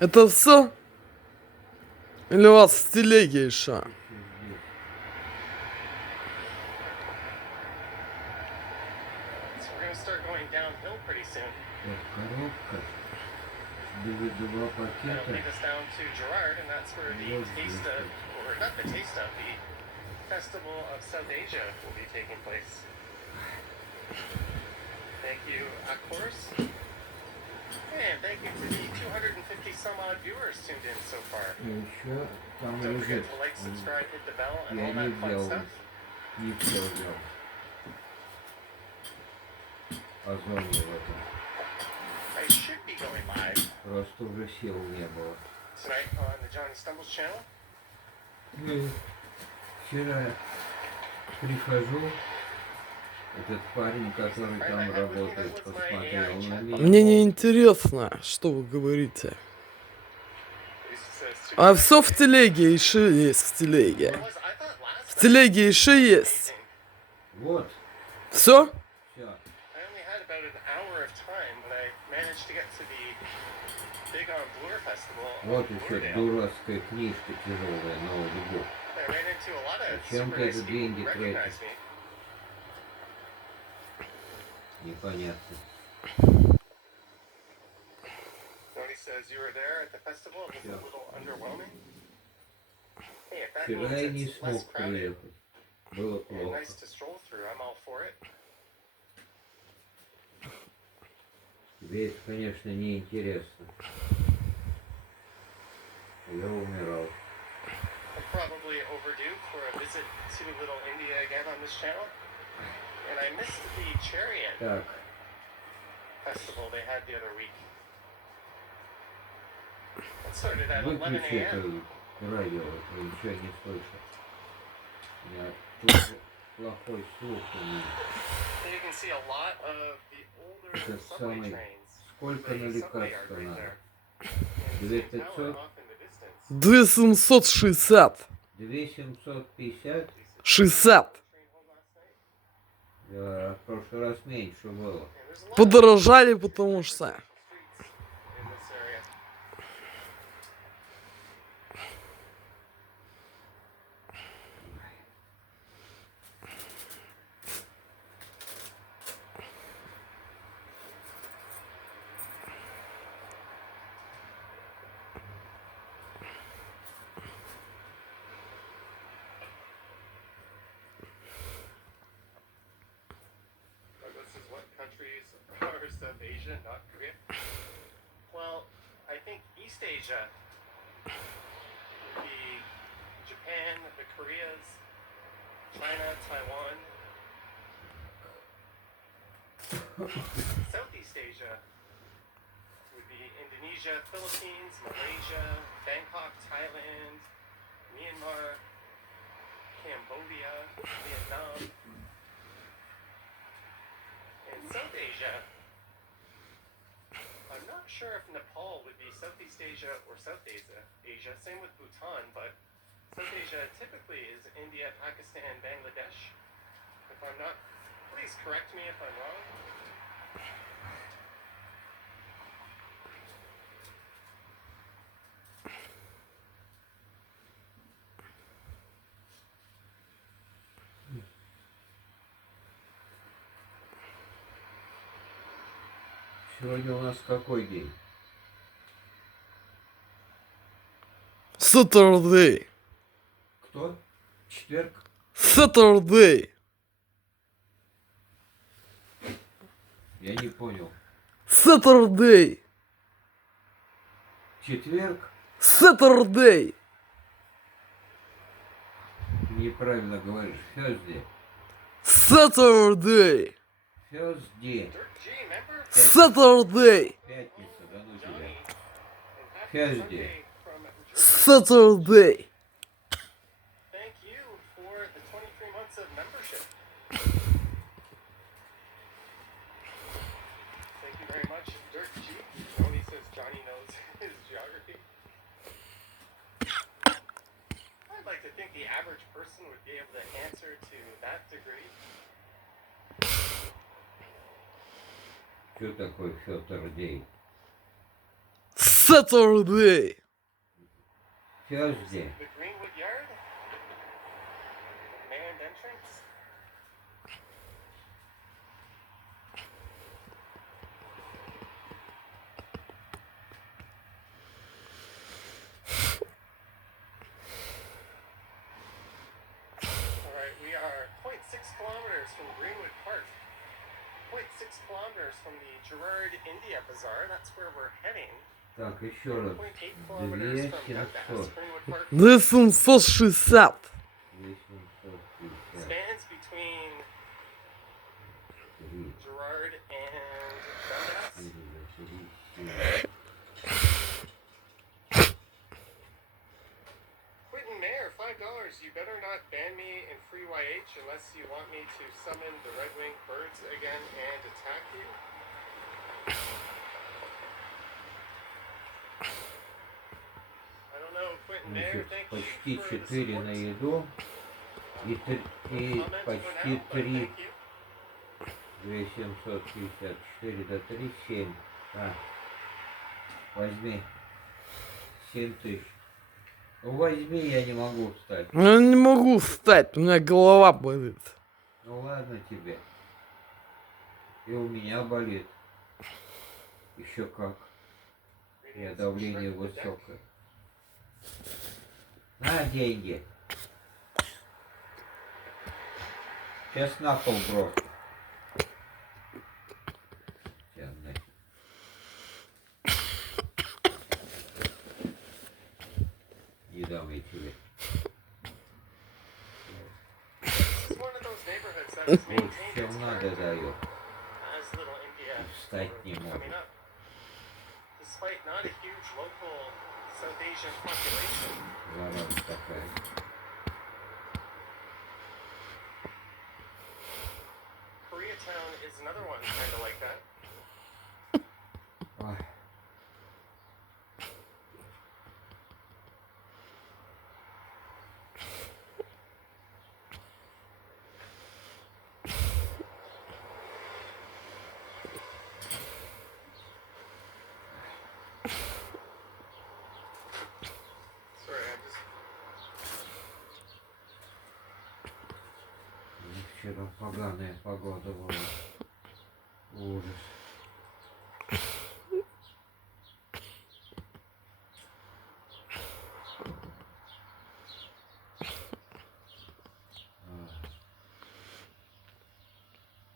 Это все? Или у вас в телеге еще? So we're gonna start going downhill pretty soon. Вот коробка, два That'll пакета. take us down to Gerard, and that's where the Вот taste здесь of, вот. or not the taste of, the Festival of South Asia will be taking place. Thank you, of course. And thank you to the 250 some odd viewers tuned in so far. И еще там Don't forget лежит. to like, subscribe, hit the bell, and Я all не that fun взял, stuff. не все взял. Озон в этом. I should be going live Просто уже сил не было. tonight on the Johnny Stumbles channel. Ну, вчера прихожу, этот парень, который там работает, посмотрел на меня. Мне не интересно, что вы говорите. А все в телеге еще есть в телеге. В телеге еще есть. Вот, Все? все. I only had about an hour of time, but I managed to get to the Big on Bloor Festival. Вот еще дурацкая книжка тяжелая на углу. I ran into a lot of Зачем super ты nice это people деньги who тратишь? recognized me. Непонятно. Tony says you were there at the festival. It was a little underwhelming. Hey, if that Вчера means я не it's less смог crowded приехать. Было and плохо. nice to stroll through, I'm all for it. Тебе это, конечно, не интересно. Я умирал. I'm probably overdue for a visit to Little India again on this channel. And I missed the Chariot Так, festival they had the other week. It started at 11 выключи это a.m. радио, я ничего не слышу. У меня тут плохой слух у меня. So you can see a lot of the older Это subway самый... trains. Сколько на The subway yard лекарства right надо? there. And the tower 2500? off in the distance. 2760. 2750? 60. Да, в прошлый раз меньше было. And there's a lot of Подорожали, потому что... streets in this area. This is what countries are South Asia, not Korea? Well, I think East Asia would be Japan, the Koreas, China, Taiwan. Southeast Asia would be Indonesia, Philippines, Malaysia, Bangkok, Thailand, Myanmar, Cambodia, Vietnam. In South Asia, I'm not sure if Nepal would be Southeast Asia or South Asia. Same with Bhutan, but South Asia typically is India, Pakistan, Bangladesh. If I'm not, please correct me if I'm wrong. Сегодня у нас какой день? Saturday. Кто? Четверг? Saturday. Я не понял. Saturday. Четверг? Saturday. Неправильно говоришь. Thursday. Saturday. Thursday. Dirk G, remember? Saturday. Пятница, да ну тебя. Johnny. And happy Thursday. Sunday from Germany. Saturday. Thank you for the 23 months of membership. Thank you very much, Dirk G. Tony says Johnny knows his geography. I'd like to think the average person would be able to answer to that degree. Что такое Thursday? Saturday. Thursday. The Greenwood Yard? Manned entrance? Alright, we are 0.6 kilometers from Greenwood Park. 0.6 kilometers from the Gerard India Bazaar. That's where we're heading. Так, еще раз. 0.8 kilometers from 2700. Dundas. Greenwood Park 860. 850. spans between Gerard and Dundas. Quentin Mayer, $5. You better not ban me in free YH unless you want me to summon the red-winged birds again and attack you. I don't know, Quentin Mayer, Значит, thank you почти for the 4 на support. еду и Comment for почти now, but 3, thank you. 2754 до 3, 7. Так, возьми 7000. Ну возьми, я не могу встать. Я не могу встать, у меня голова болит. Ну ладно тебе. И у меня болит. Еще как. И давление высокое. На деньги. Сейчас на пол брошу. Сейчас, значит. Не дам я тебе. It's one of those neighborhoods that has Больше, maintained its чем надо character дает. as Little India Встать не coming может. up. Despite not a huge local South Asian population, Зараза такая. Koreatown is another one kind of like that. Ой. Sorry, I'm just... Вчера поганая погода была. Ужас.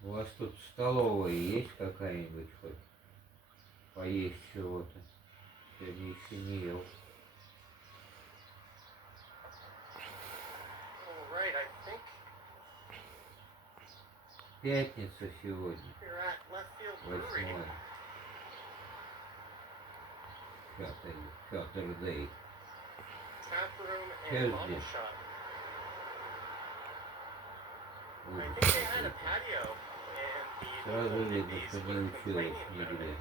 У вас тут столовая есть какая-нибудь хоть? Поесть чего-то? Сегодня еще не ел. All right, I think Пятница сегодня. you're at Left Field Brewery. 8. Saturday. Tap room and Tuesday. model shop. I Ужас think they had a какой-то. patio and the Сразу local видно, hippies что не were училась complaining about нигде. it.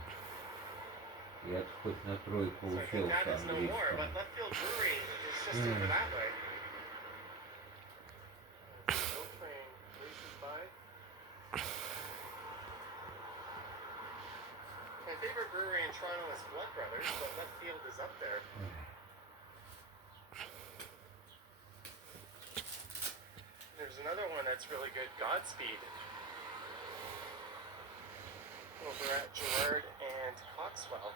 Я хоть на тройку So I think учился that is no more, but английскому. Left Field Brewery is just over that way. Still playing Races By. My favorite brewery in Toronto is Blood Brothers, but Left Field is up there. There's another one that's really good, Godspeed. Over at Gerard and Coxwell.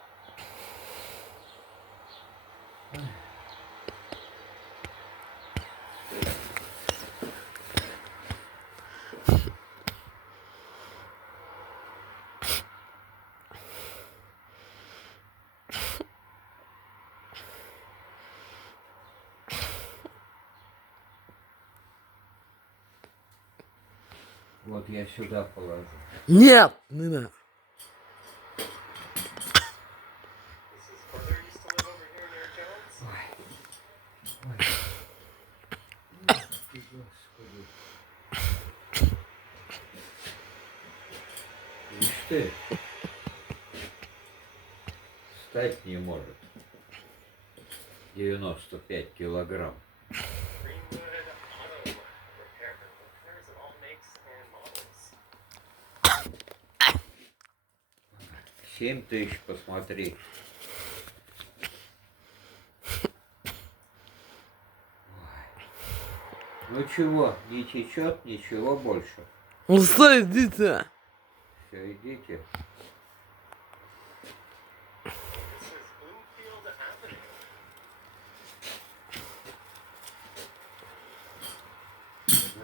Вот я сюда положу. Нет, не надо. This is brother used to live over here near Jones. Ой. Ой. Господи. Ишь ты. Встать не может. 95 килограмм. Greenwood Auto Repair. Repairs of all makes and models. 7000, посмотри. Ну чего, не течет, ничего больше. Ну что, идите. Все, идите. This is Bloomfield Avenue.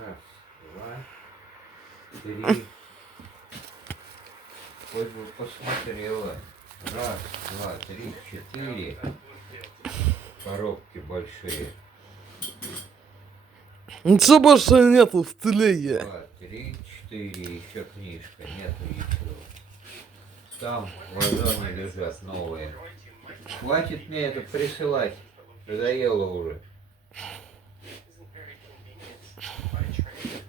Раз, два, три. Хоть бы посмотрела. Раз, два, три, четыре. Коробки большие. Ничего больше нету в телеге. Два, три, четыре. Еще книжка. Нету ничего. Там вазоны лежат новые. Хватит мне это присылать. Надоело уже. Isn't very convenient by transit.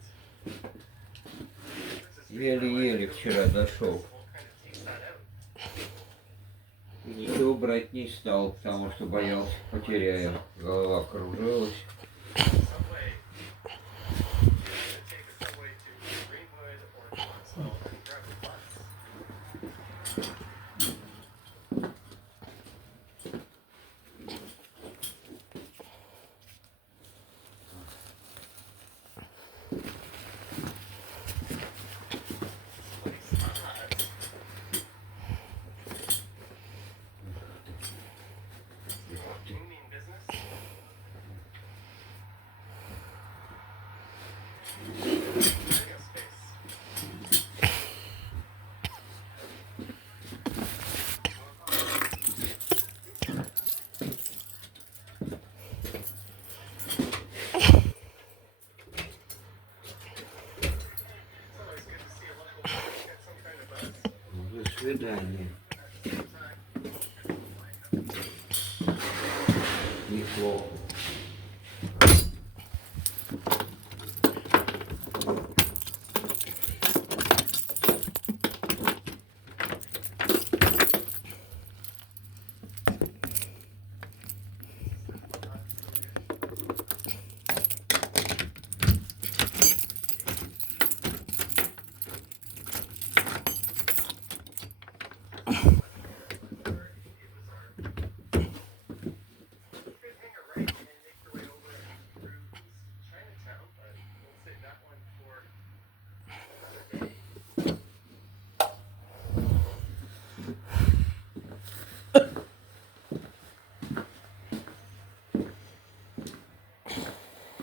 Еле-еле вчера дошел. We'll kind of takes that out. И ничего брать не стал, потому что боялся, потеряю. Голова кружилась. Subway. You have to take a subway to Greenwood or Knoxville and grab a bus. Union business. Studio space. It's always good to see a local business get some kind of buzz. До свидания. Неплохо. Good hang a right and make your way over through Chinatown, but we'll save that one for another day.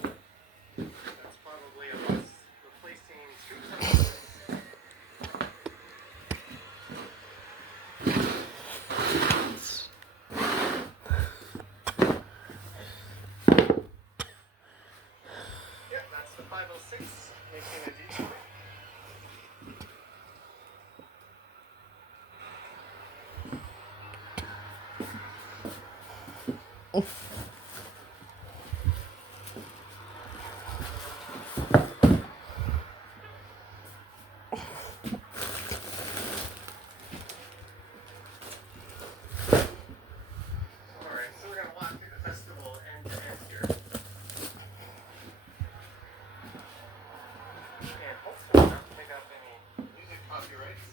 That's probably a bus replacing two terminals. Yep, that's the 506 making a detour. Alright, so we're gonna walk through the festival end to end here. And hopefully not pick up any music copyrights.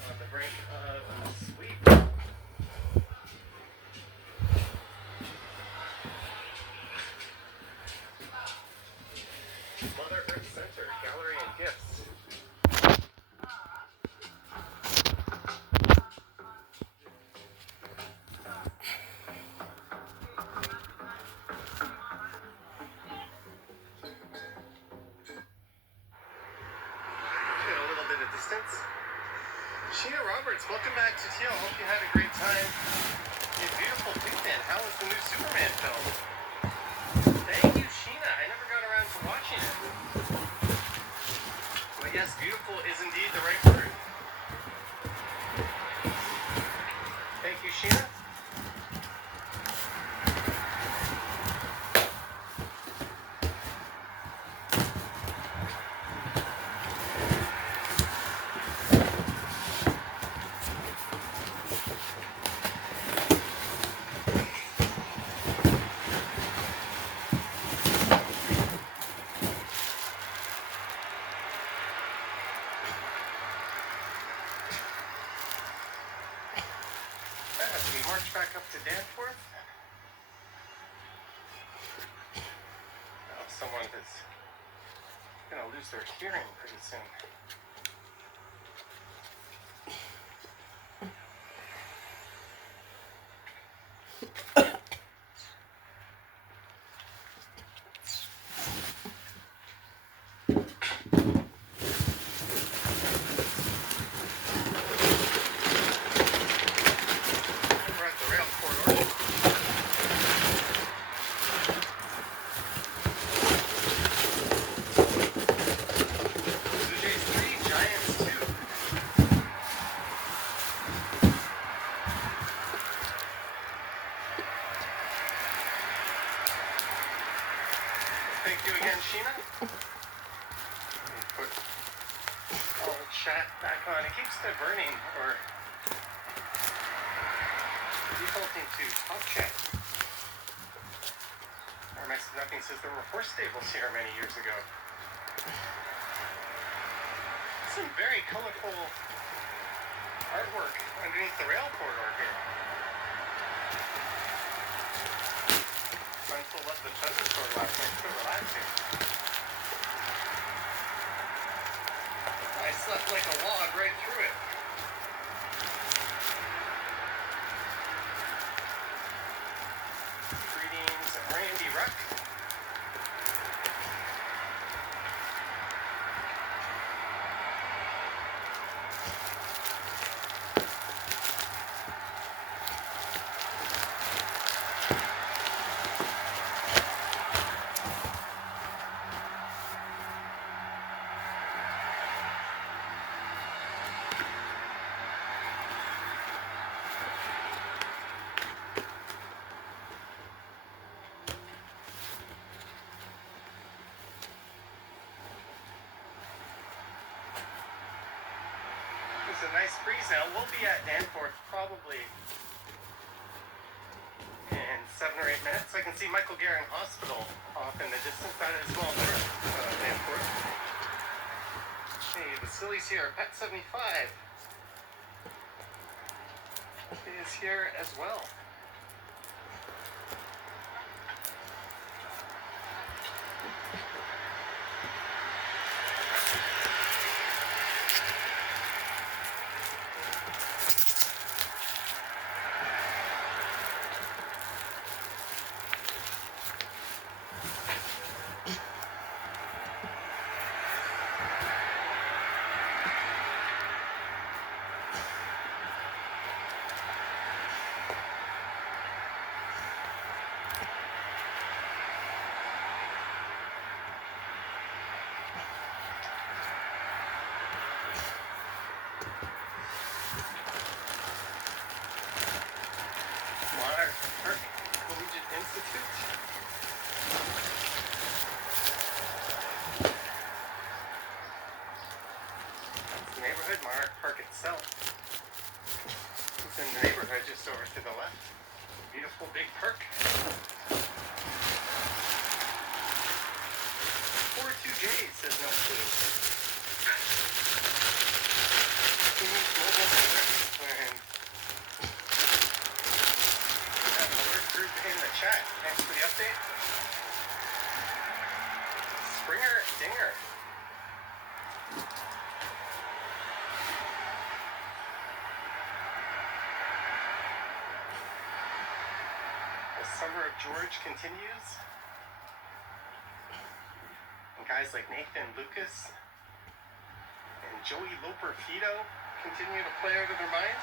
On the brink of a sweep. Mother Earth Center, Gallery and Gifts. Get a little bit of distance. Sheena Roberts, welcome back to TL. Hope you had a great time. You beautiful Pigman, how was the new Superman film? Thank you, Sheena. I never got around to watching it. But yes, beautiful is indeed the right word. Sheena? As we march back up to Danforth, someone is going to lose their hearing pretty soon. We're at the rail corridor. Blue Jays 3, Giants 2. Thank you again, Sheena. Let me put all chat back on. It keeps the burning or defaulting to top chat. Nothing says there were horse stables here many years ago. Some very colorful artwork underneath the rail corridor here. Uncle left the thunderstorm last night, so relaxing. I slept like a log right through it. Greetings, Randy Ruck. It's a nice breeze now. We'll be at Danforth probably in 7 or 8 minutes. I can see Michael Garron Hospital off in the distance. That is well north of Danforth. Hey, the sillies here. Pet 75 is here as well. Collegiate Institute. That's the neighborhood, Monarch Park itself. It's in the neighborhood just over to the left. Beautiful big park. 42J says no clue. Who needs mobile alerts when we have an alert group in the chat? Thanks for the update. Springer Dinger. The summer of George continues. And guys like Nathan Lucas and Joey Loper Fido continue to play out of their mind.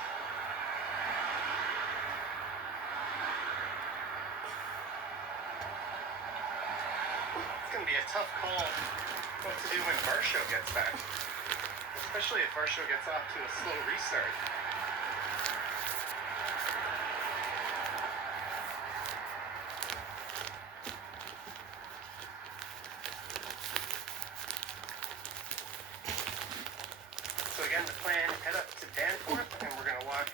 It's going to be a tough call what to do when Varsho gets back. Especially if Varsho gets off to a slow restart. plan, head up to Danforth, and we're going to walk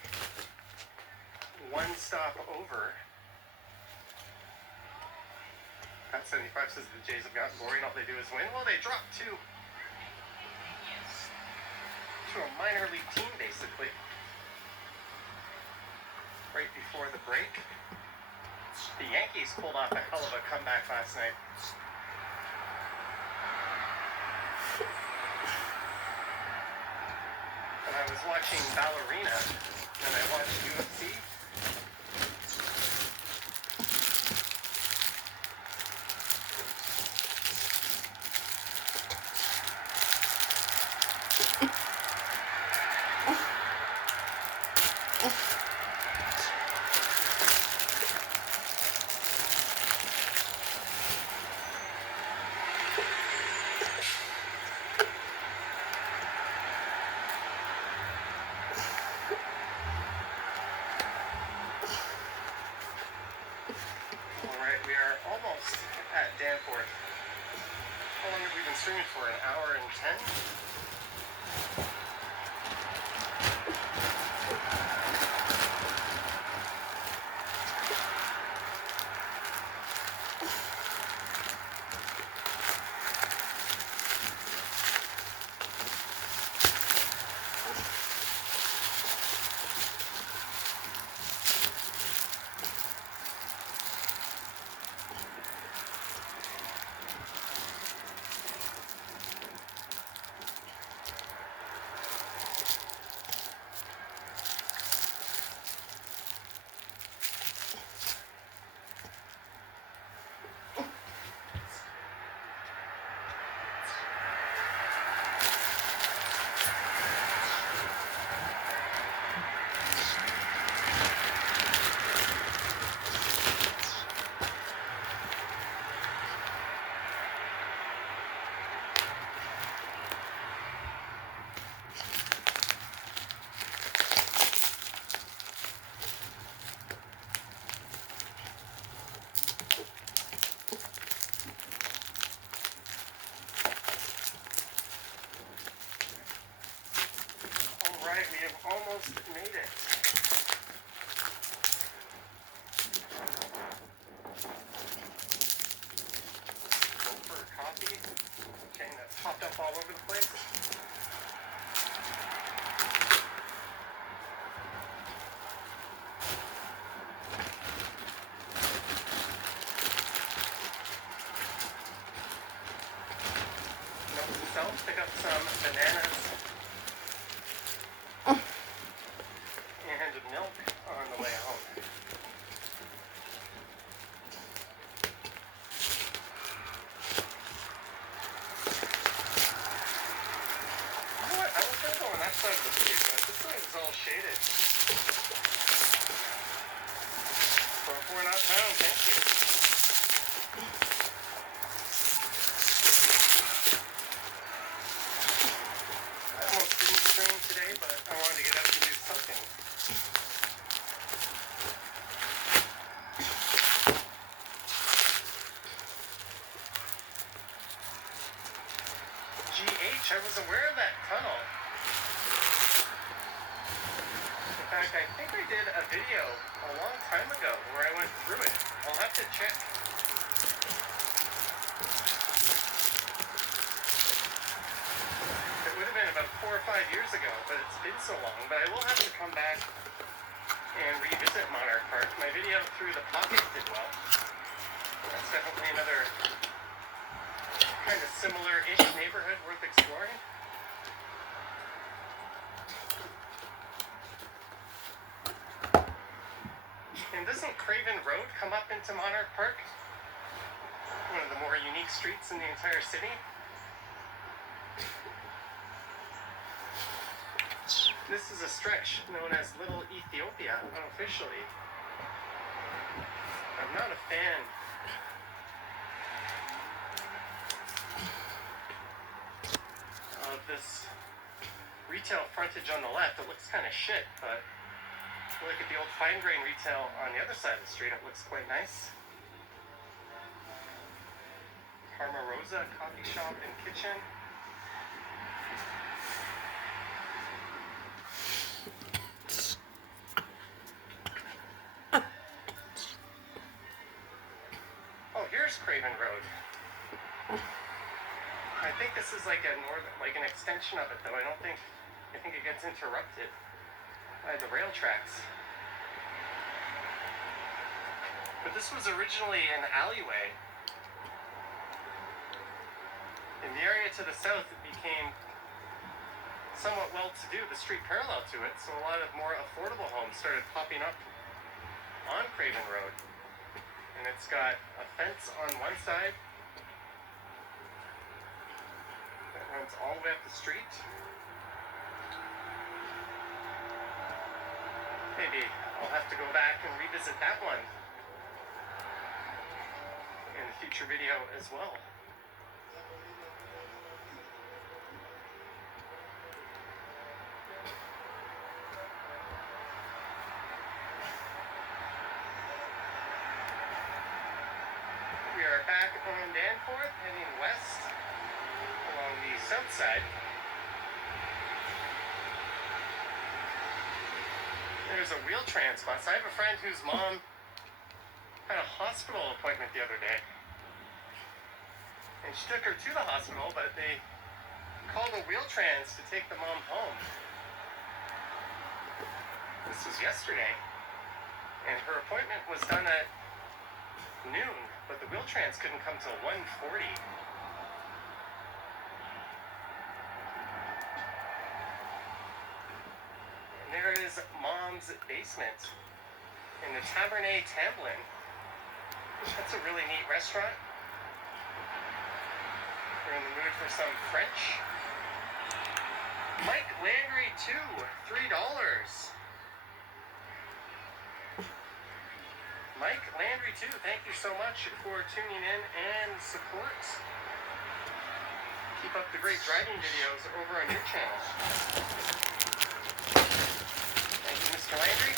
one stop over. Pat 75 says the Jays have gotten boring, all they do is win. Well, they dropped to a minor league team, basically, right before the break. The Yankees pulled off a hell of a comeback last night. And I was watching Ballerina, and I watched UFC. We are almost at Danforth. How long have we been streaming for? An hour and 10? Alright, we have almost made it. Go for a coffee. Okay, that's popped up all over the place. Note to self, pick up some bananas and milk on the way home. You know what? I was going to go on that side of the street, but this side is all shaded. So if we're not found, thank you. I almost didn't stream today, but I wanted to get up and do something. GH, I was aware of that tunnel. In fact, I think I did a video a long time ago where I went through it. I'll have to check. It would have been about 4 or 5 years ago, but it's been so long. But I will have to come back and revisit Monarch Park. My video through the pocket did well. That's definitely another kind of similar-ish neighborhood worth exploring. And doesn't Craven Road come up into Monarch Park? One of the more unique streets in the entire city. This is a stretch known as Little Ethiopia, unofficially. I'm not a fan of this retail frontage on the left. It looks kind of shit, but look at the old fine grain retail on the other side of the street. It looks quite nice. Parma Rosa coffee shop and kitchen. road. I think this is like an extension of it, though. I think it gets interrupted by the rail tracks. But this was originally an alleyway. In the area to the south, it became somewhat well-to-do, the street parallel to it, so a lot of more affordable homes started popping up on Craven Road. And it's got a fence on one side that runs all the way up the street. Maybe I'll have to go back and revisit that one in a future video as well. We are back on Danforth, heading west along the south side. There's a Wheel-Trans bus. I have a friend whose mom had a hospital appointment the other day. And she took her to the hospital, but they called a Wheel-Trans to take the mom home. This was yesterday. And her appointment was done at noon, but the Wheel-Trans couldn't come till 1:40. And there is Mom's Basement in the Tabernet Tamblin. That's a really neat restaurant. We're in the mood for some French. Mike Landry, too, $3. Mike Landry, too, thank you so much for tuning in and support. Keep up the great driving videos over on your channel. Thank you, Mr. Landry.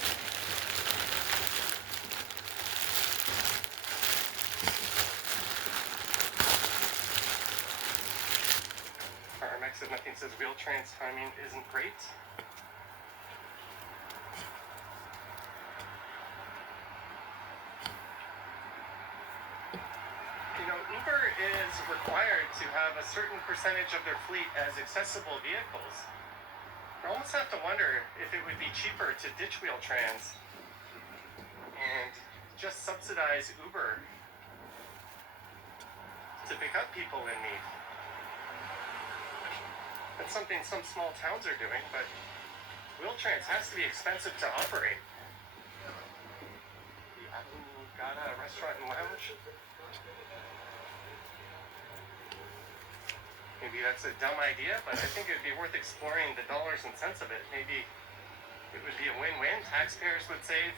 RMX says nothing, says Wheel-Trans timing isn't great. Uber is required to have a certain percentage of their fleet as accessible vehicles. I almost have to wonder if it would be cheaper to ditch Wheel-Trans and just subsidize Uber to pick up people in need. That's something some small towns are doing, but Wheel-Trans has to be expensive to operate. The Avenue Gata Restaurant and Lounge. Maybe that's a dumb idea, but I think it would be worth exploring the dollars and cents of it. Maybe it would be a win-win. Taxpayers would save.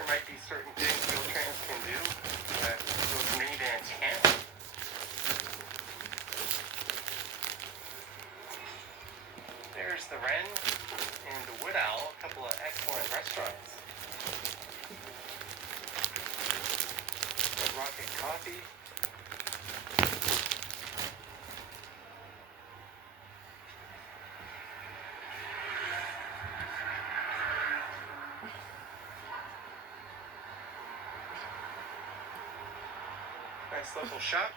There might be certain things Wheel-Trans can do that those minivans can't. There's the Wren and the Wood Owl, a couple of excellent restaurants. Rocket Coffee. Nice local shop.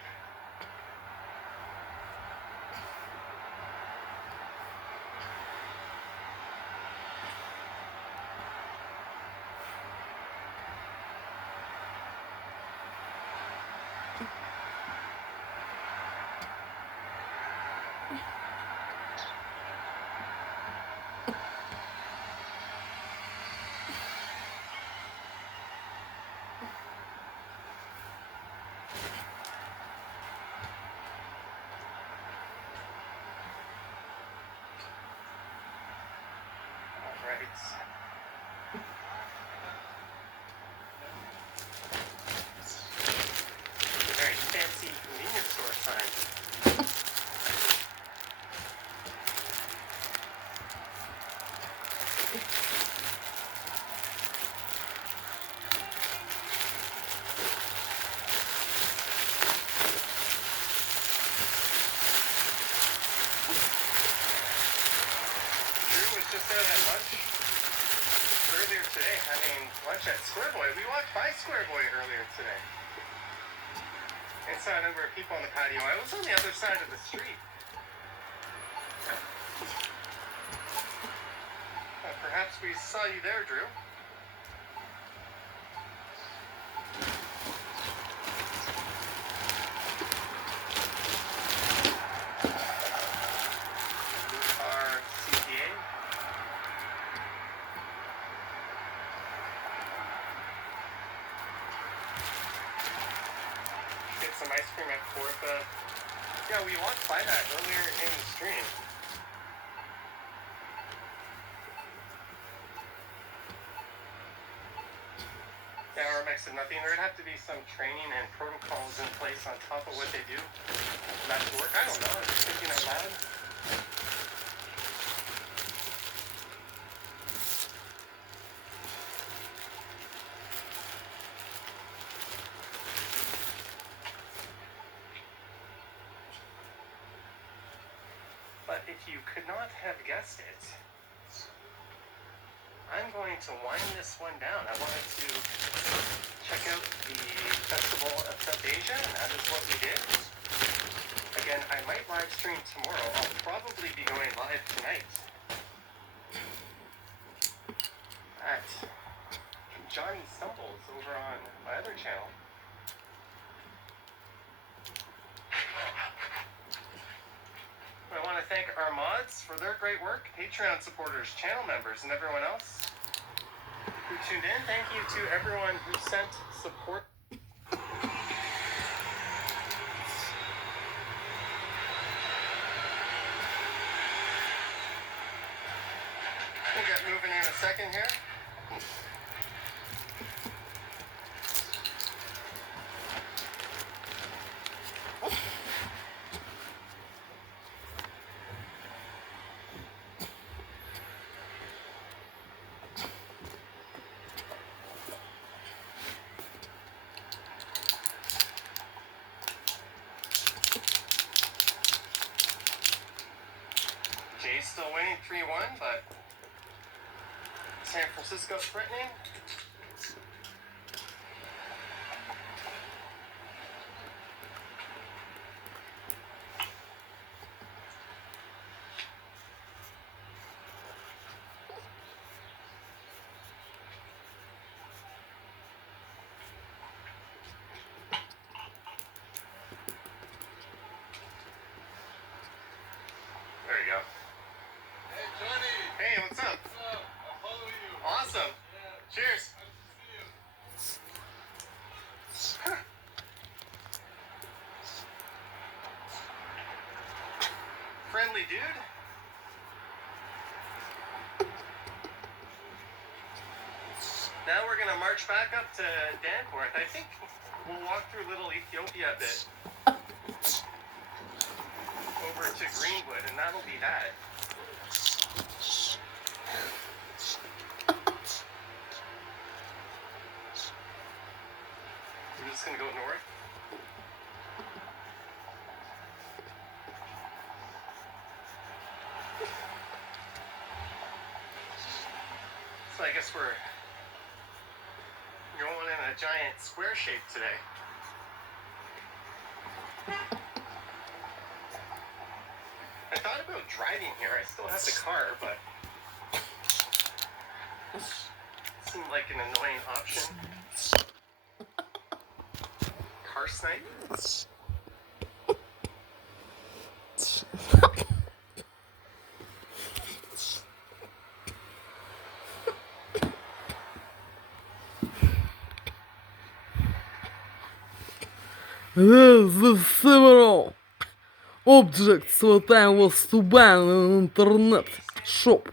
Very fancy convenience store sign. Drew was just out at lunch today having lunch at Square Boy. We walked by Square Boy earlier today and saw a number of people on the patio. I was on the other side of the street. Perhaps we saw you there, Drew. Our CPA. Get some ice cream at Porta. Yeah, we walked by that earlier in the stream. Yeah, RMX said nothing. There'd have to be some training and protocols in place on top of what they do. That to work. I don't know. I'm just thinking out loud. But if you could not have guessed it, I'm going to wind this one down. I wanted to check out the Festival of South Asia, and that is what we did. Again, I might live stream tomorrow. I'll probably be going live tonight at Johnny Stumbles over on my other channel. I want to thank our mods for their great work, Patreon supporters, channel members, and everyone else who tuned in. Thank you to everyone who sent support. We'll get moving in a second here. Jay's still winning 3-1, but San Francisco threatening. There you go. Hey Johnny! Hey, what's up? What's up? I'll follow you. Awesome. Yeah. Cheers. Nice to see you. Friendly dude. Now we're gonna march back up to Danforth. I think we'll walk through Little Ethiopia a bit over to Greenwood, and that'll be that. We're just gonna go north. So I guess we're going in a giant square shape today. I thought about driving here. I still have the car, but it seemed like an annoying option. Car snipe. There's several objects that I was to buy on an internet shop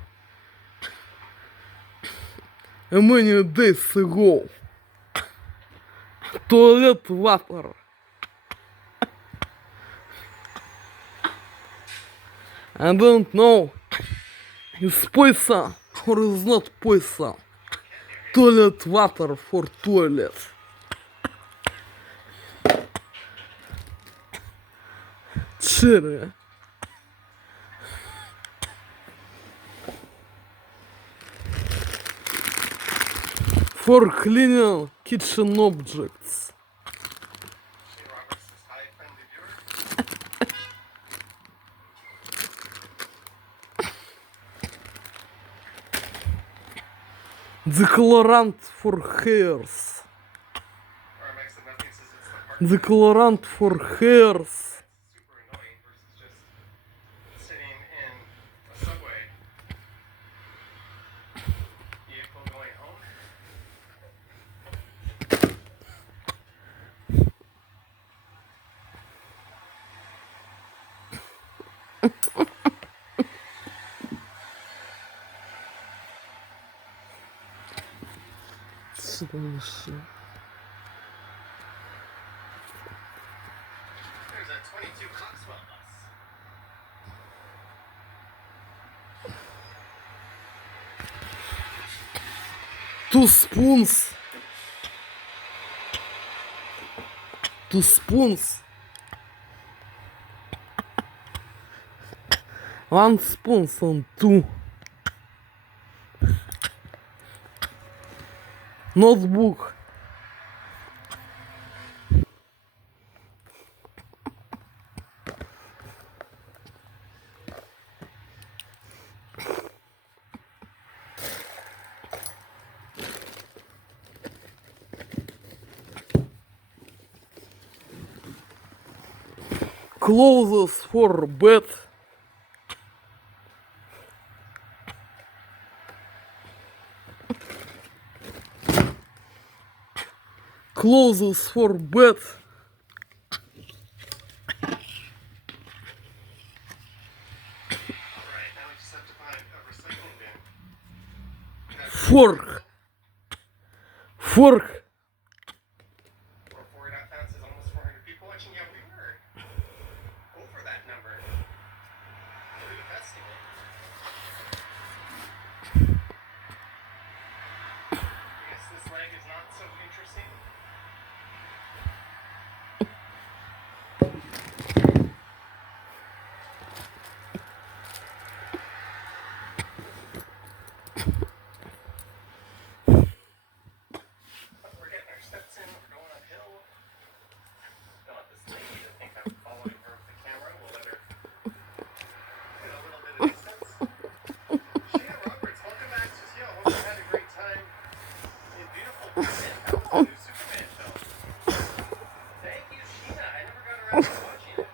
many days ago. Toilet water. I don't know is poison or is not poison. Toilet water for toilet. Cherry. For cleaning kitchen objects. Shane Roberts says hi, friendly viewer. Decolorant for hairs. RMX said nothing says it's the part Decolorant for hairs. super annoying versus just sitting in a subway vehicle going home. There's a 22 Coxwell bus. Two spoons. Two spoons. One spoon and two. Notebook. Clothes for bed. Clothes for bed. Alright, now we just have to find a recycling bin. Fork. Fork. Or 4.5 ounces, almost 400 people watching. Yeah, we were over that number through the festival. I guess this leg is not so interesting. But we're getting our steps in, we're going uphill. Don't want this lady to think I'm following her with the camera. We'll let her get a little bit of distance. Sheena Roberts, welcome back to the show. Hope you had a great time in beautiful Britain. That was the new Superman film. Thank you, Sheena. I never got around to watching it.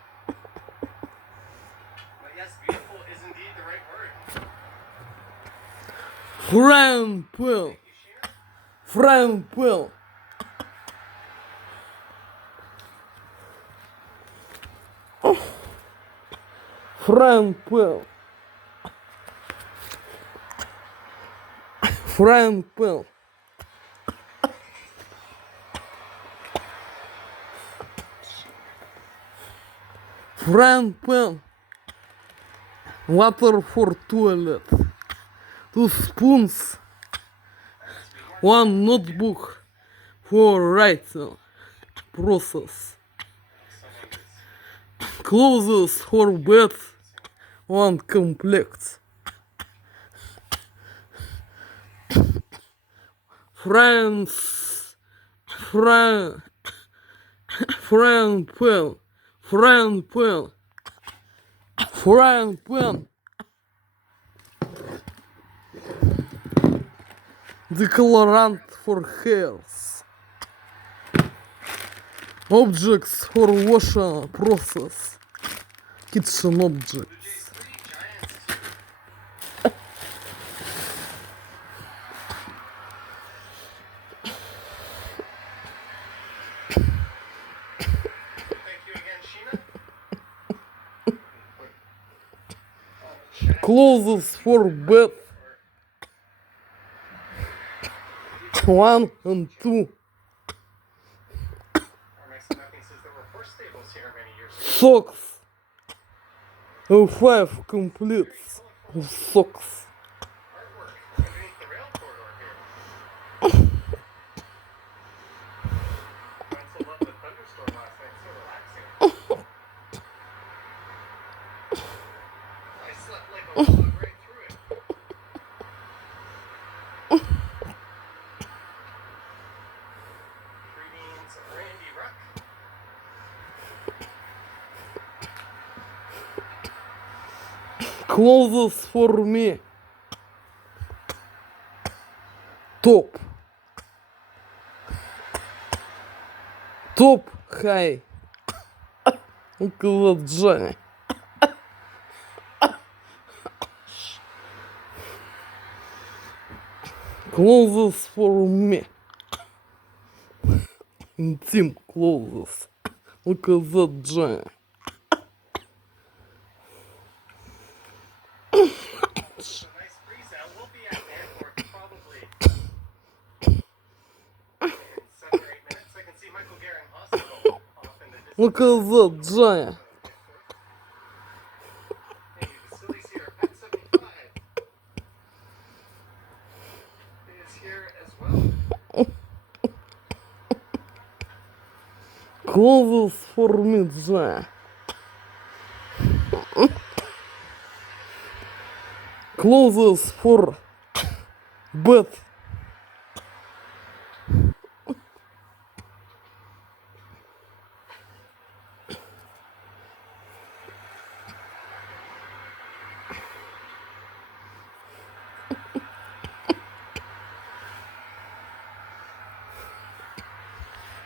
But yes, beautiful is indeed the right word. Frying pan. Thank you, Sheena. Frying pan. Frying pan. Frying pan. Frying pan. Water for toilet. Two spoons. One notebook for writing process. Clothes for bed. One complete. Friends. Friend. Friend pen. Friend pen. Friend pen. Decolorant for hairs. Objects for washing process. Kitchen objects. Thank you again, Sheena. Clothes for bed. 1 and 2. Or next to nothing says there were horse stables here many years ago. Socks. 5 complete socks. Artwork underneath the rail corridor here. Went to love the thunderstorm last night, so relaxing. I slept like a log right through it. Clothes for me. Топ. Топ хай. Около Джонни. Clothes for me. Intim clothes. Около Джонни. It's a nice breeze out. We'll be at the airport probably in 7 or 8 minutes. I can see Michael Garrett Hospital off in the distance. Около Джонни. Hey, the facilities here. Pet 75 is here as well. Clothes for me, Джонни. Clothes for bed.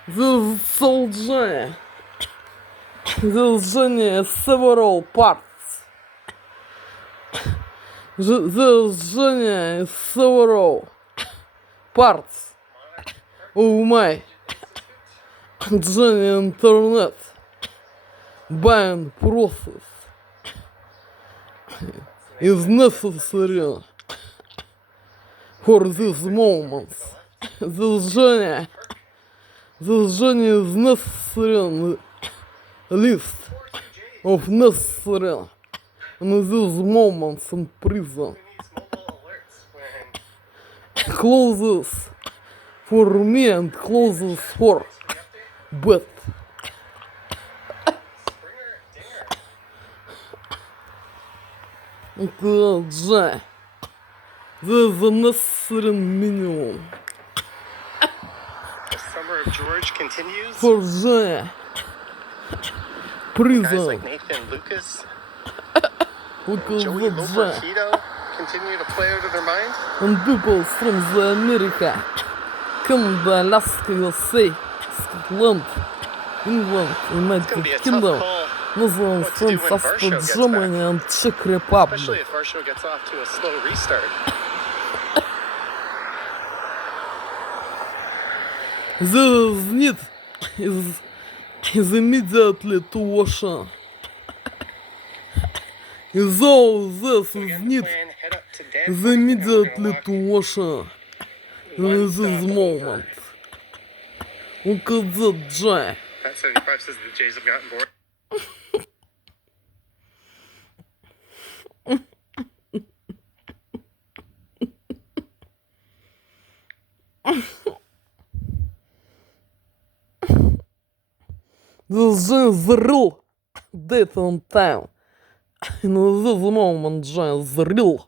The soldier. The Johnny several parts. The Johnny several parts of my Johnny internet buying process is necessary for this moment. The Johnny is necessary list of necessary in these moments in prison. Who needs mobile alerts when Clothes for me and clothes for bed. Springer Dinger? This is the necessary minimum The summer of George continues. for the Guys prison. like Nathan Lucas, Because Joey the Loperfido continue to play out of their minds. and people from the America, Canada, Alaska, USA, Scotland, England, It's going to United be a tough Kingdom, call, Netherlands, what to do France, when Varsho Austria, gets Germany, and Czech especially Republic. if Varsho gets off to a slow restart. The need is immediately to wash on. Is all this is Again, the need plan, head up to is Danforth, and we're immediately gonna to walk wash on in one this stop over. moment. Look at the joy. Pat 75 says the Jays have gotten bored. This is the real date and time. In this moment, John is real.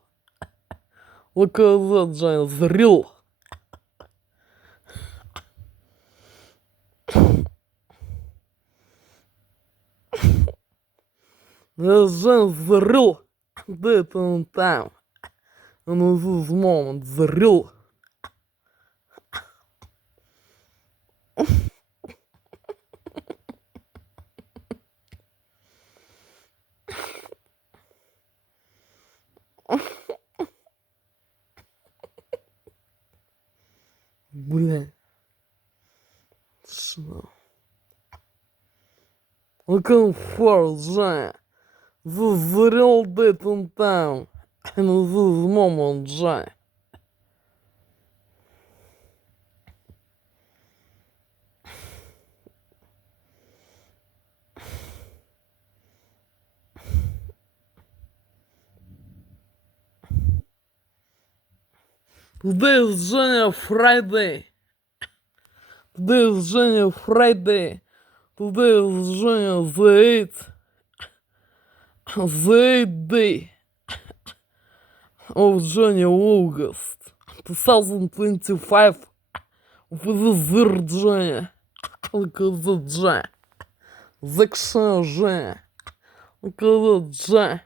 Look at that, John is real. This is the real date and time. In this moment, the real. Бля. Что? Looking for John. This is the real date and time. In this moment, John. Today is Johnny Friday. Today is Johnny Friday. Today is Johnny the 8th. The 8th day of Johnny August 2025. With the third Johnny. Look at the Johnny. The Johnny. Look at the Johnny.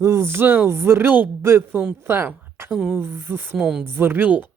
Just real different time. This moment, the real.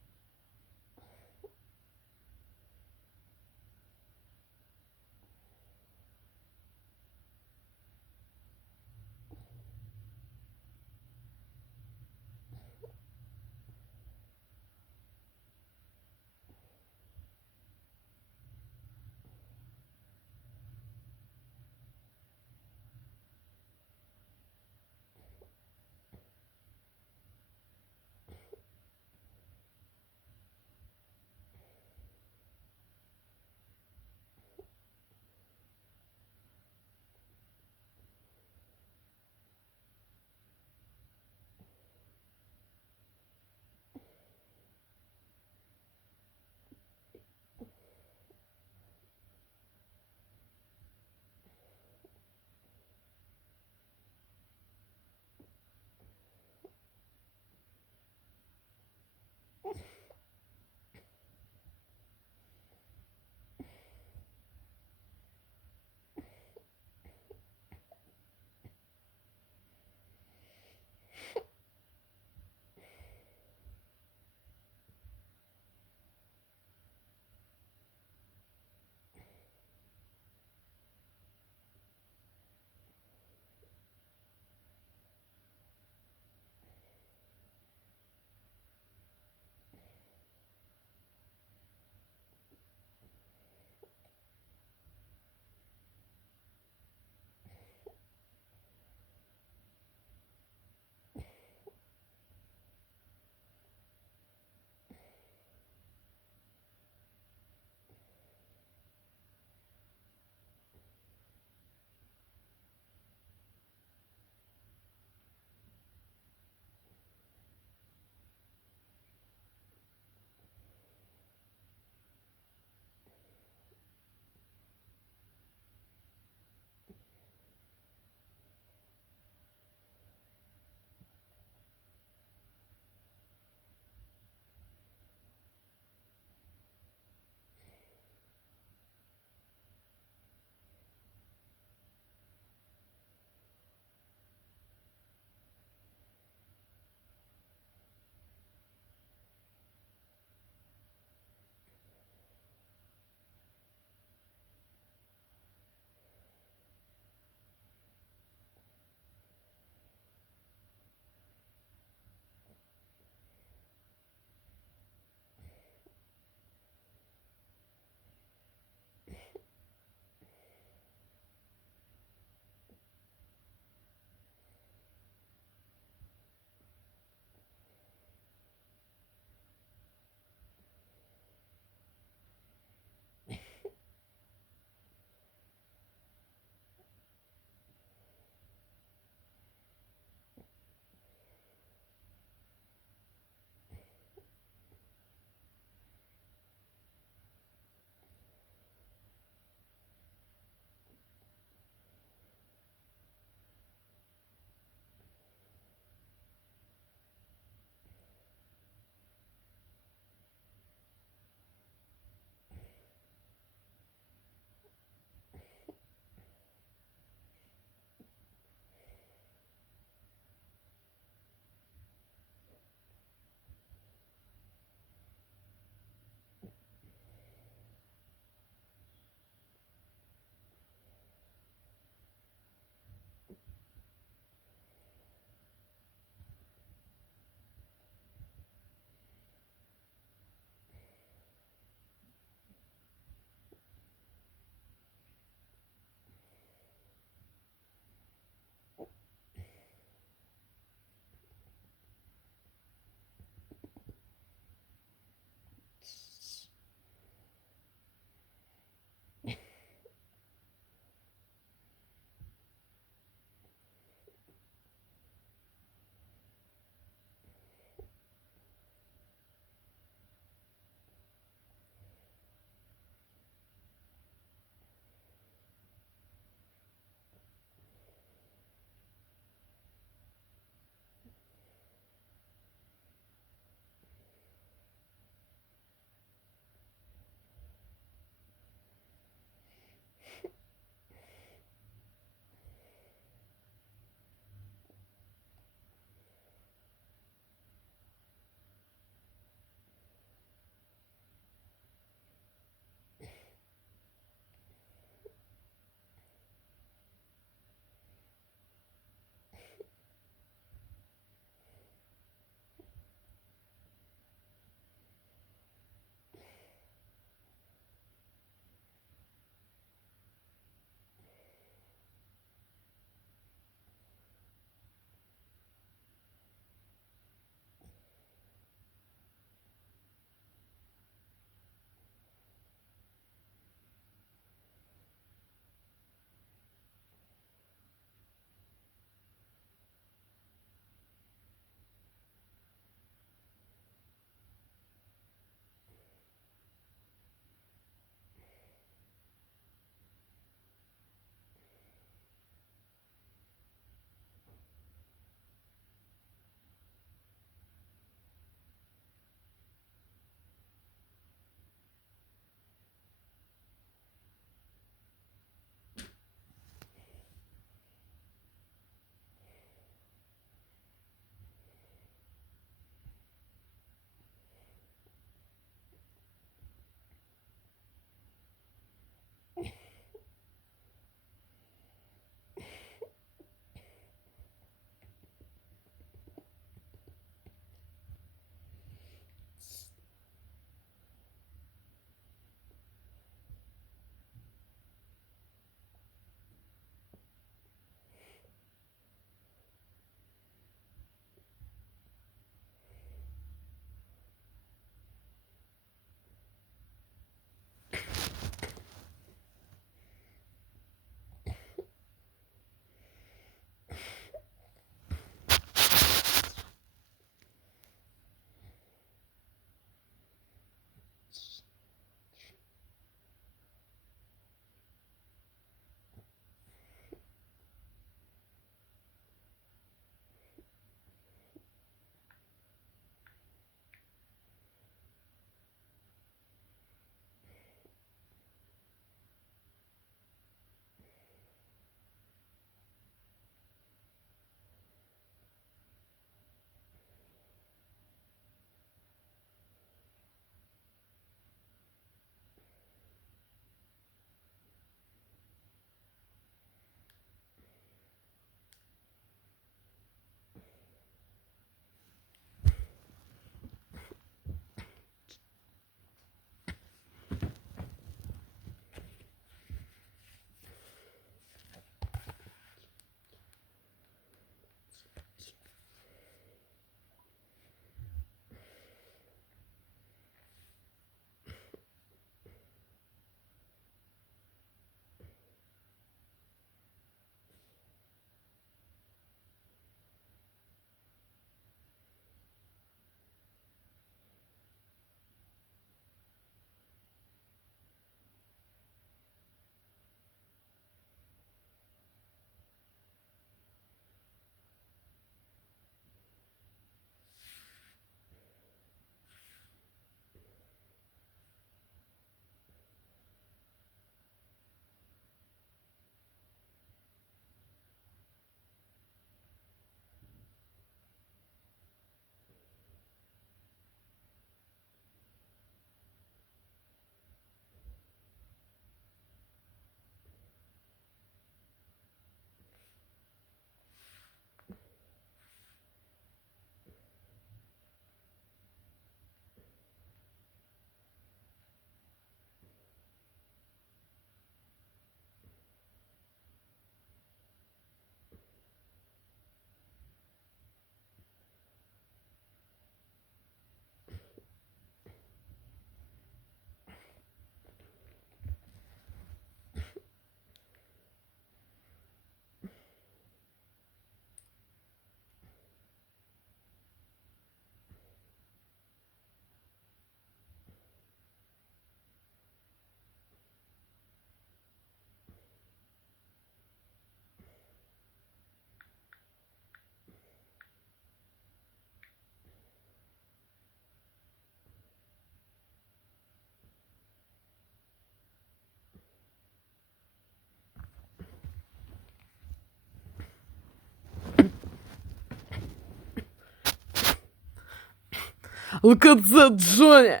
Look at that, Johnny!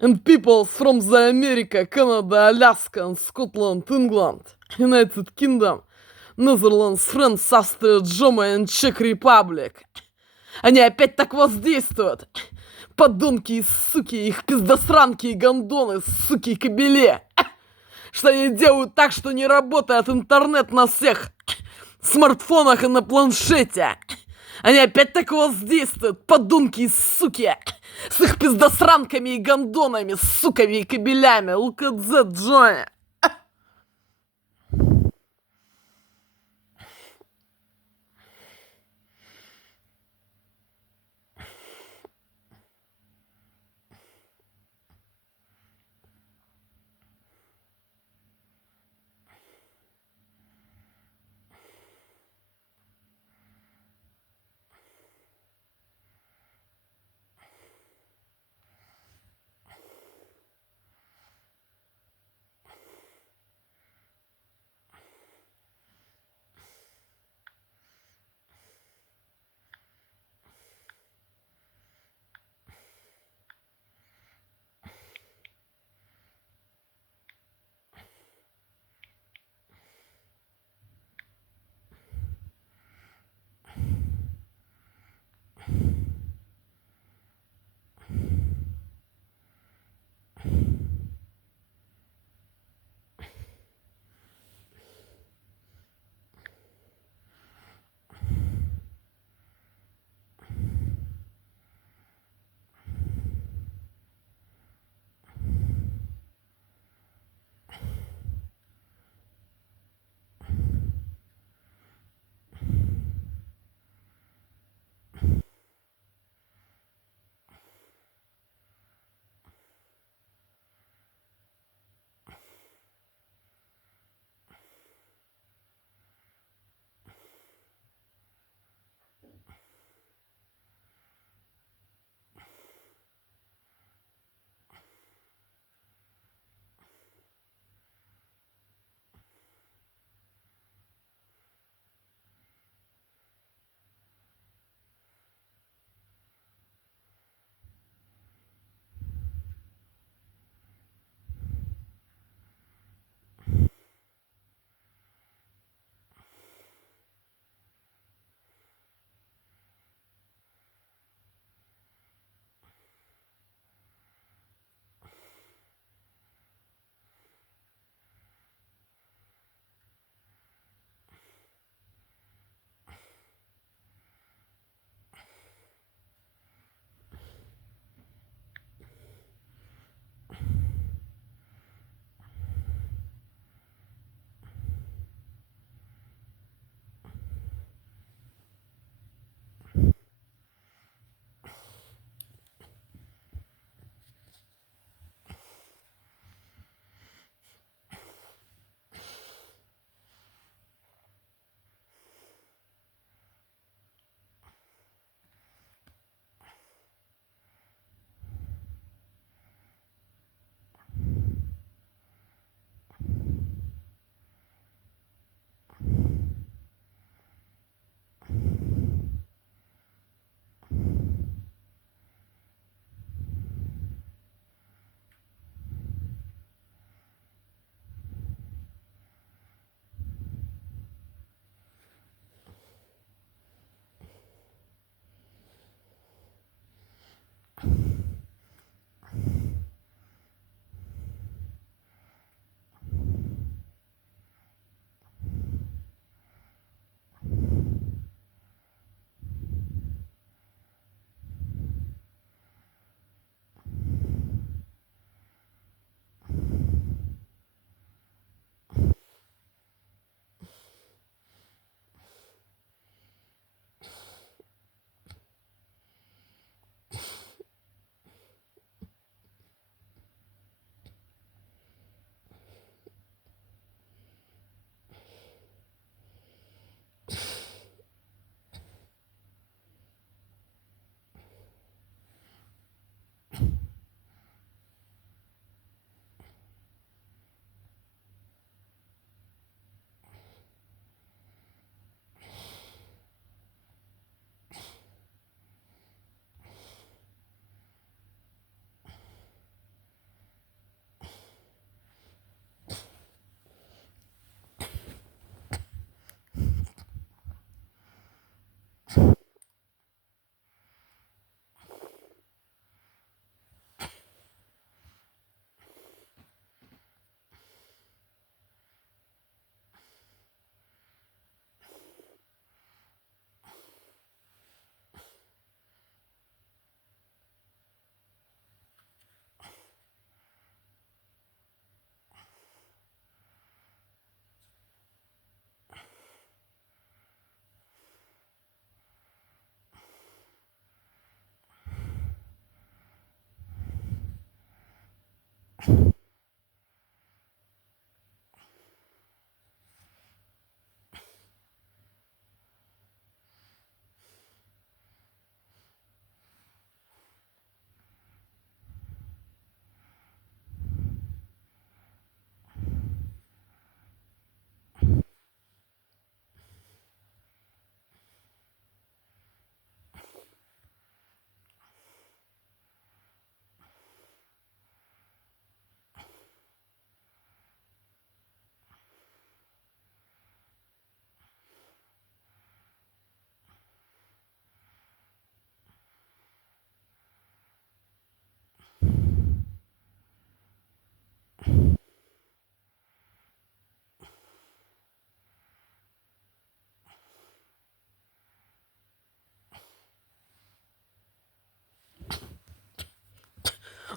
And people from the America, Canada, Alaska, and Scotland, England, United Kingdom, Netherlands, France, Austria, Germany, and Czech Republic. Они опять так воздействуют. Подонки и суки, их пиздосранки и гондоны, суки и кобели. Что они делают так, что не работает интернет на всех смартфонах и на планшете. Они опять так воздействуют, подонки и суки, с их пиздосранками и гондонами, суками и кобелями. Look at that, Johnny.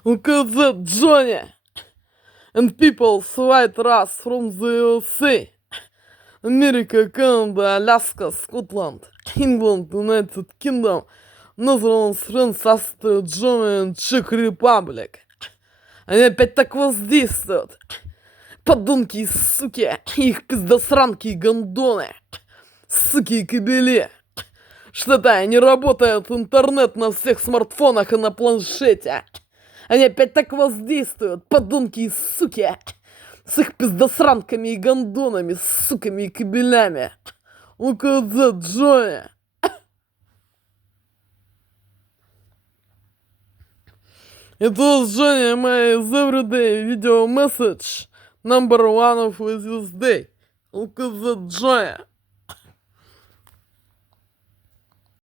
Look at that, Johnny! And people right us from the USA. America, Canada, Alaska, Scotland, England, United Kingdom, Netherlands, France, Австрия, Germany, Czech Republic. Они опять так воздействуют. Подонки и суки, их пиздосранки и гондоны. Суки и кобели. Что-то не работает интернет на всех смартфонах и на планшете. Они опять так воздействуют, подонки и суки. С их пиздосранками и гондонами, суками и кобелями. Look at that, Johnny. It was Johnny, my everyday video message. Number one of this day. Look at that, Johnny.